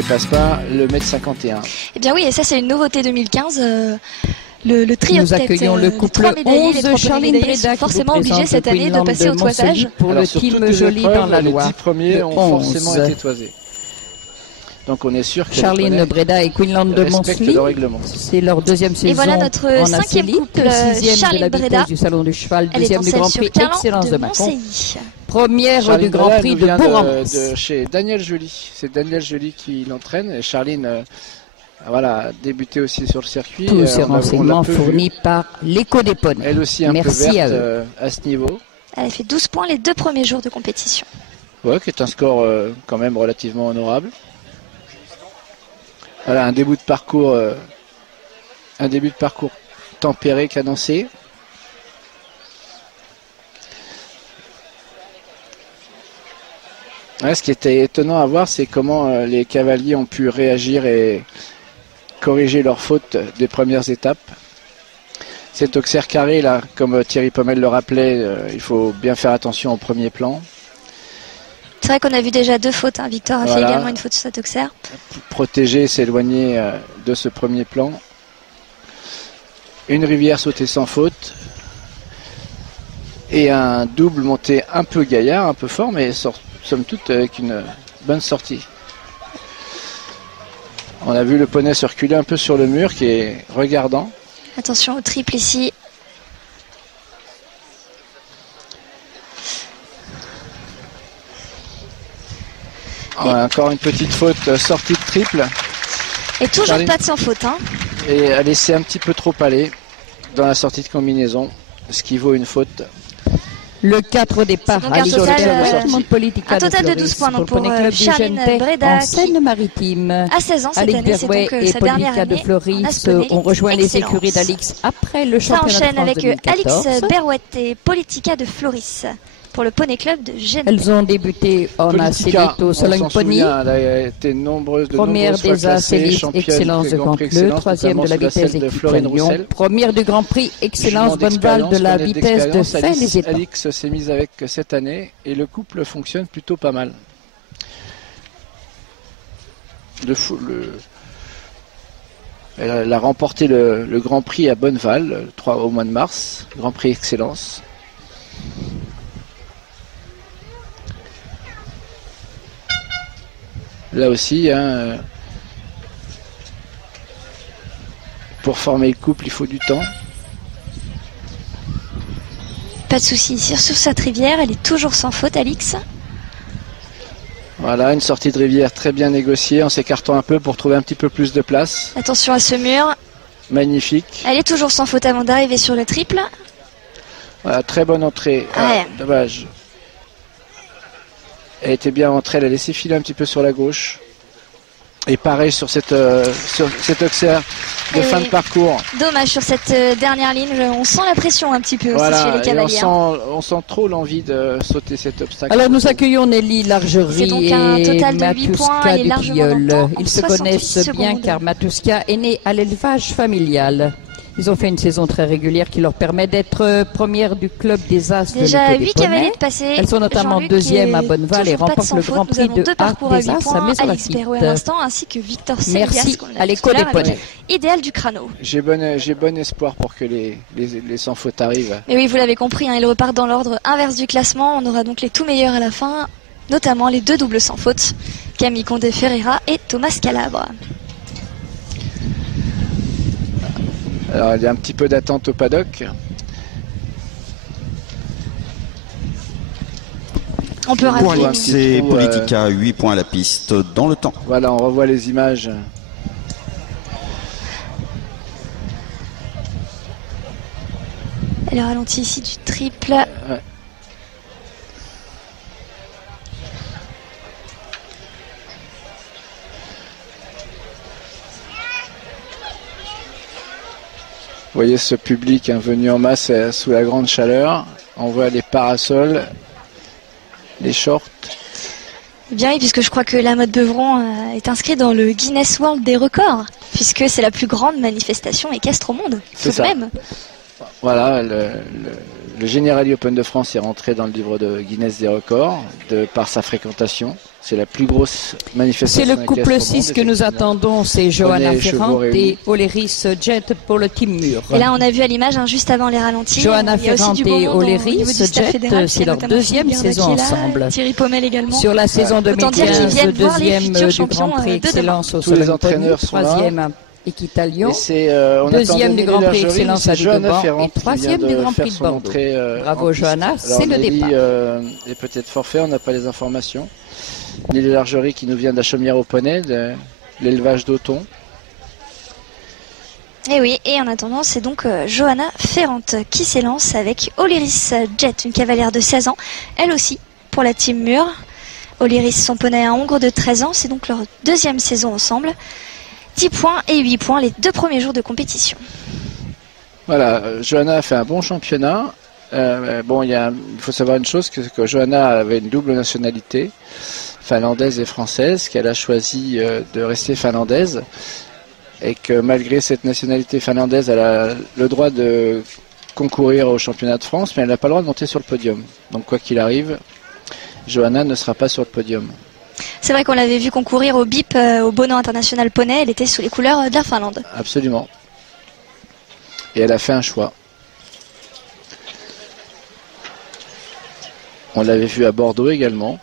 dépasse pas le 1,51 m. Eh bien oui, et ça c'est une nouveauté 2015. Le trio Nous de tête, accueillons le couple 3 médaillés, 11 les 3 Charline médaillés Breda sont qui forcément vous obligés présente cette année de Queenland passer au toisage. Montpellier pour Alors, le sur team toutes les Joly épreuves, dans la les Loire. 10 premiers Le ont 11. forcément été toisés. Donc on est sûr que Charline Breda et Queenland de respectent Montpellier. le règlement. C'est leur deuxième saison Et voilà notre en 5e Acélite, couple, 6e de Charline la Breda. vitesse du Salon du Cheval, Elle est en 2e du selle Grand sur Prix Caen Excellence de de Mâcon, Montsey. première Charline du Grand Breda, Prix elle de nous vient Bourg-en-Bresse. de chez Daniel Joly. C'est Daniel Joly qui l'entraîne et Charline voilà, a débuté aussi sur le circuit. Tous ces on l'a renseignements peu vu. fournis par l'Écho des Poneys. Elle aussi un Merci peu à verte eux. à ce niveau. Elle a fait 12 points les 2 premiers jours de compétition. Ouais, qui est un score quand même relativement honorable. Voilà, un début de parcours tempéré, cadencé. Ouais, ce qui était étonnant à voir, c'est comment les cavaliers ont pu réagir et corriger leurs fautes des premières étapes. Cet auxerre carré, là, comme Thierry Pommel le rappelait, il faut bien faire attention au premier plan. C'est vrai qu'on a vu déjà 2 fautes. Hein. Victor a fait Voilà. également une faute sur cet auxerre. Protéger, s'éloigner de ce premier plan. Une rivière sautée sans faute. Et un double monté un peu gaillard, un peu fort, mais somme toute avec une bonne sortie. On a vu le poney se reculer un peu sur le mur qui est regardant. Attention au triple ici. Encore une petite faute, sortie de triple. Et toujours Charline. pas de sans faute. Hein. Et a laissé un petit peu trop aller dans la sortie de combinaison, ce qui vaut une faute. Le 4 au départ, C'est donc un Alice total, Politica un total de 12 points donc, pour Charline Breda en qui, Seine-Maritime. à 16 ans cette Alex année, c'est Berway donc et sa dernière Politica de année en Floris Astonais. ont rejoint les Excellence. écuries d'Alix après le Ça championnat de enchaîne France avec 2014. Alix Berwet et Politica de Floris pour le Poney Club de Genève. Elles ont débuté en Politica, Acélite au on Sologne s'en Pony. souvient, elle a été nombreuses Première fois des classée, Acélites championne Excellence du de Grand Prix Cantleux, Excellence, troisième de la notamment sous vitesse selle de équipe Florine Lyon, Roussel. première du Grand Prix Excellence Jugement Bonneval de la d'expérience, vitesse de d'expérience, fait les étangs. Alix s'est mise avec cette année et le couple fonctionne plutôt pas mal. Elle a remporté le Grand Prix à Bonneval au mois de mars, Grand Prix Excellence. Là aussi, hein, pour former le couple, il faut du temps. Pas de souci ici sur cette rivière, elle est toujours sans faute, Alix. Voilà, une sortie de rivière très bien négociée en s'écartant un peu pour trouver un petit peu plus de place. Attention à ce mur. Magnifique. Elle est toujours sans faute avant d'arriver sur le triple. Voilà, très bonne entrée. Ouais. Dommage. Elle était bien entrée, elle a laissé filer un petit peu sur la gauche. Et pareil sur cet auxerre de fin de parcours. Dommage sur cette dernière ligne, on sent la pression un petit peu aussi Voilà, chez les et cavaliers. on sent trop l'envie de sauter cet obstacle. Alors nous accueillons Nelly C'est Largerie donc un et total de 8 points, Matuska elle est largement dans le Dupriol. temps, en Ils se 68 connaissent bien secondes. car Matuska est né à l'élevage familial. Ils ont fait une saison très régulière qui leur permet d'être première du club des As de Déjà l'Écho des 8 Poneys. cavaliers de passé. Elles sont notamment Jean-Luc deuxième qui à est Bonneval et toujours pas de remportent sans le faute. Grand Nous Prix avons de 2 A parcours à des 8 As à points, Alix Mésoraquite. Berrouet à l'instant, ainsi que Victor Merci Seligas, qu'on a à vu l'Écho tout à des l'heure Poneys. avec Idéal du Crano. J'ai bon espoir pour que les sans faute arrivent. Mais oui, vous l'avez compris, hein, ils repartent dans l'ordre inverse du classement. On aura donc les tout meilleurs à la fin, notamment les 2 doubles sans faute, Camille Condé-Ferreira et Thomas Calabre. Alors il y a un petit peu d'attente au paddock. On peut Pour rappeler. un petit C'est trou, Politica, 8 points à la piste dans le temps. Voilà, on revoit les images. Elle ralentit ici du triple. Ouais. Vous voyez ce public venu en masse sous la grande chaleur. On voit les parasols, les shorts. Eh bien oui, puisque je crois que la mode Beuvron est inscrite dans le Guinness World des records, puisque c'est la plus grande manifestation équestre au monde, C'est tout de ça. même. Voilà, le Generali Open de France est rentré dans le livre de Guinness des records par sa fréquentation. C'est la plus grosse manifestation. C'est le couple 6 que nous attendons, c'est Johanna Ferrand et Oléris Jet pour le team mur. Et là on a vu à l'image juste avant les ralentis. Johanna Ferrand et Oléris Jet, c'est leur deuxième saison ensemble. Thierry Pommel également. Sur la saison 2015, deuxième du Grand Prix Excellence au Soleil Pony, troisième Equitalion, deuxième du Grand Prix Excellence à Duban et troisième du Grand Prix de Bordeaux. Bravo Johanna, c'est le départ. Et peut-être forfait, on n'a pas les informations. Nelly Largerie qui nous vient de la Chaumière au Poney, de l'élevage d'Auton. Et oui, et en attendant, c'est donc Johanna Ferrand qui s'élance avec Oléris Jet, une cavalière de 16 ans, elle aussi pour la team Mur. Oléris, son poney à Hongre de 13 ans, c'est donc leur deuxième saison ensemble. 10 points et 8 points les 2 premiers jours de compétition. Voilà, Johanna a fait un bon championnat. Bon, il faut savoir une chose, que Johanna avait une double nationalité, finlandaise et française, qu'elle a choisi de rester finlandaise, et que malgré cette nationalité finlandaise, elle a le droit de concourir au championnat de France, mais elle n'a pas le droit de monter sur le podium. Donc quoi qu'il arrive, Johanna ne sera pas sur le podium. C'est vrai qu'on l'avait vu concourir au BIP, au Bono International Poney, elle était sous les couleurs de la Finlande. Absolument. Et elle a fait un choix. On l'avait vu à Bordeaux également.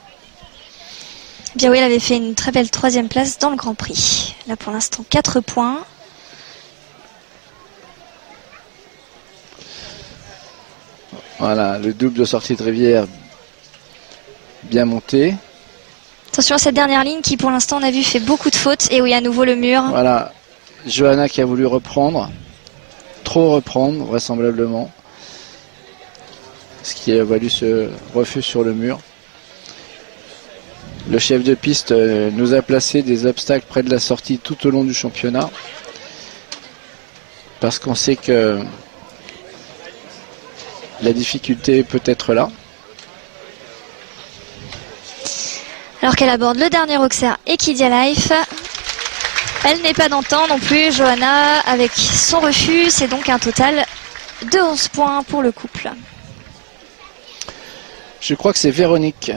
Bien oui, elle avait fait une très belle 3e place dans le Grand Prix. Là pour l'instant 4 points. Voilà, le double de sortie de rivière bien monté. Attention à cette dernière ligne qui pour l'instant on a vu fait beaucoup de fautes. Et oui, à nouveau le mur. Voilà, Johanna qui a voulu reprendre. Trop reprendre vraisemblablement. Ce qui a valu ce refus sur le mur. Le chef de piste nous a placé des obstacles près de la sortie tout au long du championnat. Parce qu'on sait que la difficulté peut être là. Alors qu'elle aborde le dernier Auxerre Equidia Life. Elle n'est pas dans le temps non plus, Johanna, avec son refus. C'est donc un total de 11 points pour le couple. Je crois que c'est Véronique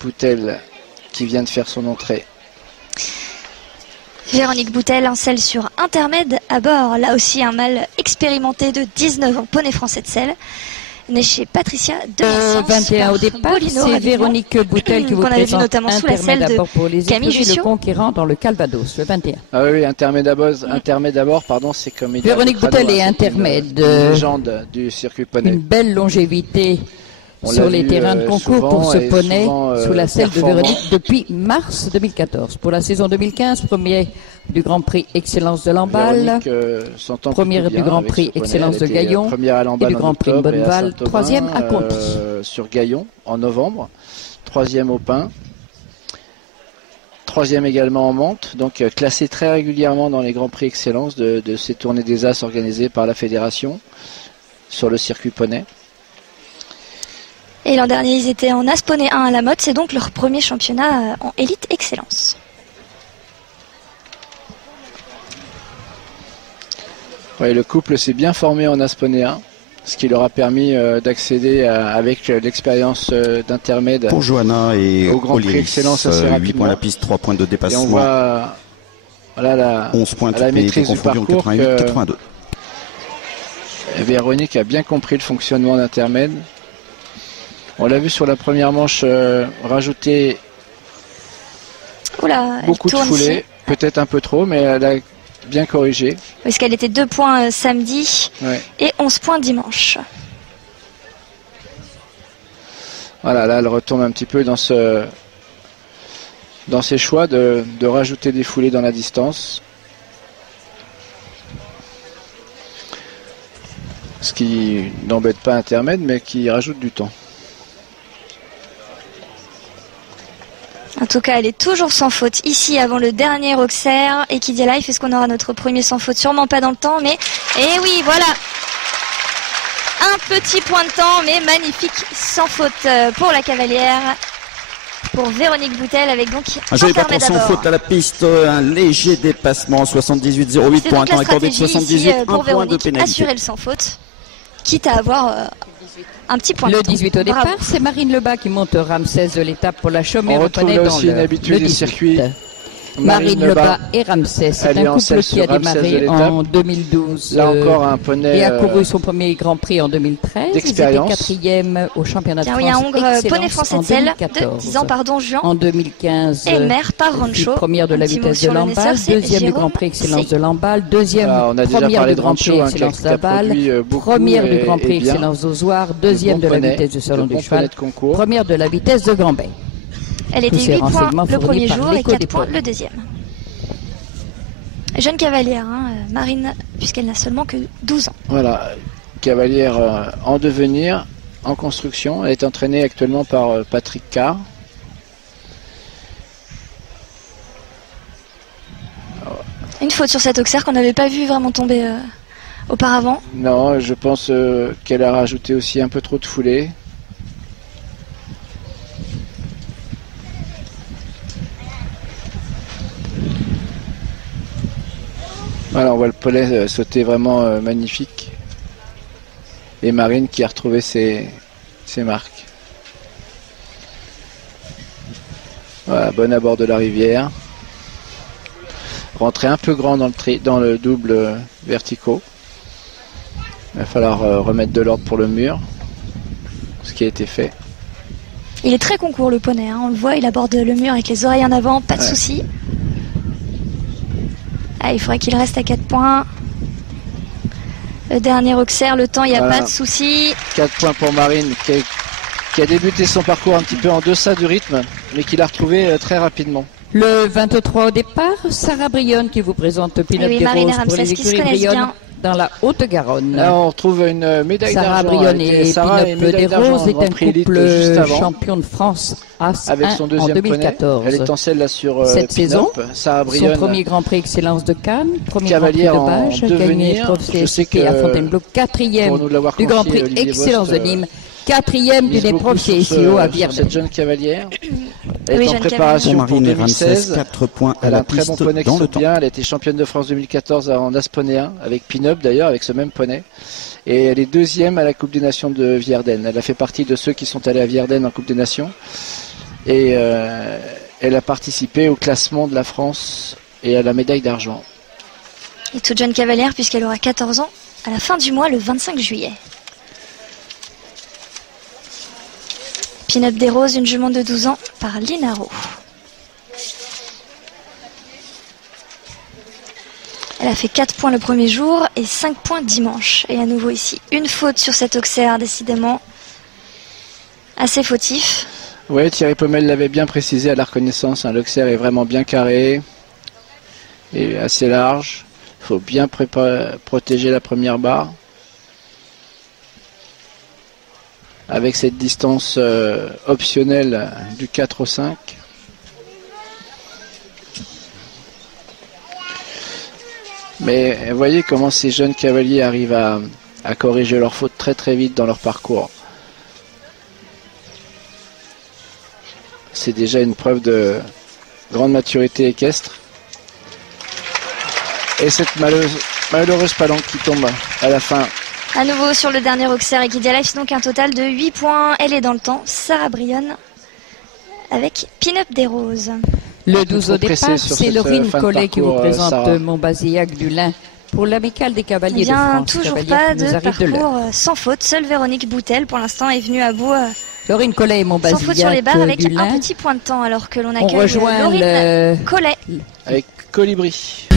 Boutel qui vient de faire son entrée. Véronique Boutel, un selle sur intermède à bord. Là aussi un mâle expérimenté de 19 ans, poney français de selle. Né chez Patricia de 21 au départ, c'est Véronique Boutel qui vous présente notamment sous la selle de pour les Camille écuries, Jussieu. le conquérant dans le Calvados, le 21. Ah oui, intermède d'abord, pardon, c'est comme il Véronique Boutel est intermède. Une légende du circuit poney. Une belle longévité sur les terrains de concours souvent, pour ce poney sous la selle de performant. Véronique depuis mars 2014. Pour la saison 2015, premier du Grand Prix Excellence de Lamballe, première du Grand Prix Excellence de Gaillon et du Grand Prix de Bonneval, troisième à Conty. Sur Gaillon en novembre, troisième au Pin, troisième également en Mantes, donc classé très régulièrement dans les Grands Prix Excellence de ces tournées des As organisées par la fédération sur le circuit poney. Et l'an dernier, ils étaient en As Poney 1 à la mode. C'est donc leur premier championnat en élite excellence. Ouais, le couple s'est bien formé en As Poney 1, ce qui leur a permis d'accéder avec l'expérience d'intermède Pour Johanna et au Grand Prix Oléris, Excellence assez 8 rapidement. points à la piste, 3 points de Et dépassement. on voit voilà, 11 points à la maîtrise du parcours 88-82. Véronique a bien compris le fonctionnement d'intermède. On l'a vu sur la première manche rajouter Oula, beaucoup de foulées, peut-être un peu trop, mais elle a bien corrigé. Parce qu'elle était 2 points samedi et 11 points dimanche. Voilà, là elle retombe un petit peu dans ses choix de rajouter des foulées dans la distance. Ce qui n'embête pas intermède, mais qui rajoute du temps. En tout cas, elle est toujours sans faute ici avant le dernier Auxerre Equidia Life. Est-ce qu'on aura notre premier sans faute? Sûrement pas dans le temps, mais... Et oui, voilà, un petit point de temps, mais magnifique sans faute pour la cavalière. Pour Véronique Boutel avec donc Un joli intermède patron sans d'abord. faute à la piste, un léger dépassement, 78-08 C'est pour un donc temps la accordé de stratégie 78, ici pour un point de Véronique, pénalité. assurer le sans faute, quitte à avoir un petit point. Le 18 au départ, c'est Marine Lebas qui monte Ramsès de l'étape pour la Chaumière. On retrouve là aussi une habitude du circuit. Marine Lebas et Ramsès. C'est un couple qui a démarré en 2012. Là encore un poney. Et a couru son premier Grand Prix en 2013. D'expérience. Ils étaient 4e au championnat de France. Il y a un Hongre poney français de selle de 10 ans, juin. En 2015. Elmer par Rancho. Première de la vitesse de Lamballe. Deuxième du Grand Prix Excellence de Lamballe. Deuxième première du Grand Prix Excellence de Lamballe. Première du Grand Prix Excellence d'Ozoir. Deuxième de la vitesse du Salon du Cheval. Première de la vitesse de Grand-Bay. Elle était 8 points le premier jour et 4 points le deuxième. Jeune cavalière, Marine, puisqu'elle n'a seulement que 12 ans. Voilà, cavalière en devenir, en construction. Elle est entraînée actuellement par Patrick Carr. Une faute sur cet Auxerre qu'on n'avait pas vu vraiment tomber auparavant. Non, je pense qu'elle a rajouté aussi un peu trop de foulée. Voilà, on voit le poney sauter vraiment magnifique. Et Marine qui a retrouvé ses marques. Voilà, bonne à bord de la rivière. Rentrée un peu grand dans le double verticaux. Il va falloir remettre de l'ordre pour le mur. Ce qui a été fait. Il est très concours le poney, on le voit, il aborde le mur avec les oreilles en avant, pas de souci. Ah, il faudrait qu'il reste à 4 points. Le dernier Auxerre, le temps, il n'y a pas de souci. 4 points pour Marine qui a débuté son parcours un petit peu en deçà du rythme, mais qui l'a retrouvé très rapidement. Le 23 au départ, Sarah Brionne qui vous présente Pilote des Roses pour les écuries Brionne dans la Haute-Garonne. Là, on retrouve une médaille d'argent. Sarah Brionne et Pilote des Roses est un couple champion de France avec son deuxième poney. Elle est en selle là sur cette saison. Sarah Brionne, son premier Grand Prix Excellence de Cannes, premier Grand Prix de Bâche, gagné CSP à Fontainebleau, 4e du Grand Prix Excellence de Nîmes. 4e d'une épreuve CSIO à Viernes. Cette jeune cavalière elle est en préparation pour 2016. 4 points à elle a la un très bon piste poney qui dans le saute temps. bien. Elle a été championne de France 2014 en Asponéen avec Pin-Up d'ailleurs, avec ce même poney. Et elle est 2e à la Coupe des Nations de Vierden. Elle a fait partie de ceux qui sont allés à Vierden en Coupe des Nations. Et elle a participé au classement de la France et à la médaille d'argent. Et toute jeune cavalière puisqu'elle aura 14 ans à la fin du mois, le 25 juillet. Pin-Up des Roses, une jument de 12 ans par Linaro. Elle a fait 4 points le premier jour et 5 points dimanche. Et à nouveau ici, une faute sur cet Auxerre, décidément assez fautif. Oui, Thierry Pommel l'avait bien précisé à la reconnaissance. L'Auxerre est vraiment bien carré et assez large. Il faut bien protéger la première barre. Avec cette distance optionnelle du 4 au 5. Mais voyez comment ces jeunes cavaliers arrivent à corriger leurs fautes très très vite dans leur parcours. C'est déjà une preuve de grande maturité équestre. Et cette malheureuse palanque qui tombe à la fin. À nouveau sur le dernier Auxerre Equidia Life, donc un total de 8 points. Elle est dans le temps, Sarah Brionne, avec Pin-Up des Roses. Le 12 au départ, c'est Laurine Collet qui vous présente Montbazillac du Lin pour l'amicale des cavaliers de France. Toujours pas de parcours sans faute. Seule Véronique Boutel, pour l'instant, est venue à bout. Laurine Collet et Montbazillac sans faute sur les barres avec un petit point de temps, alors que l'on accueille Laurine Collet. Avec Colibri.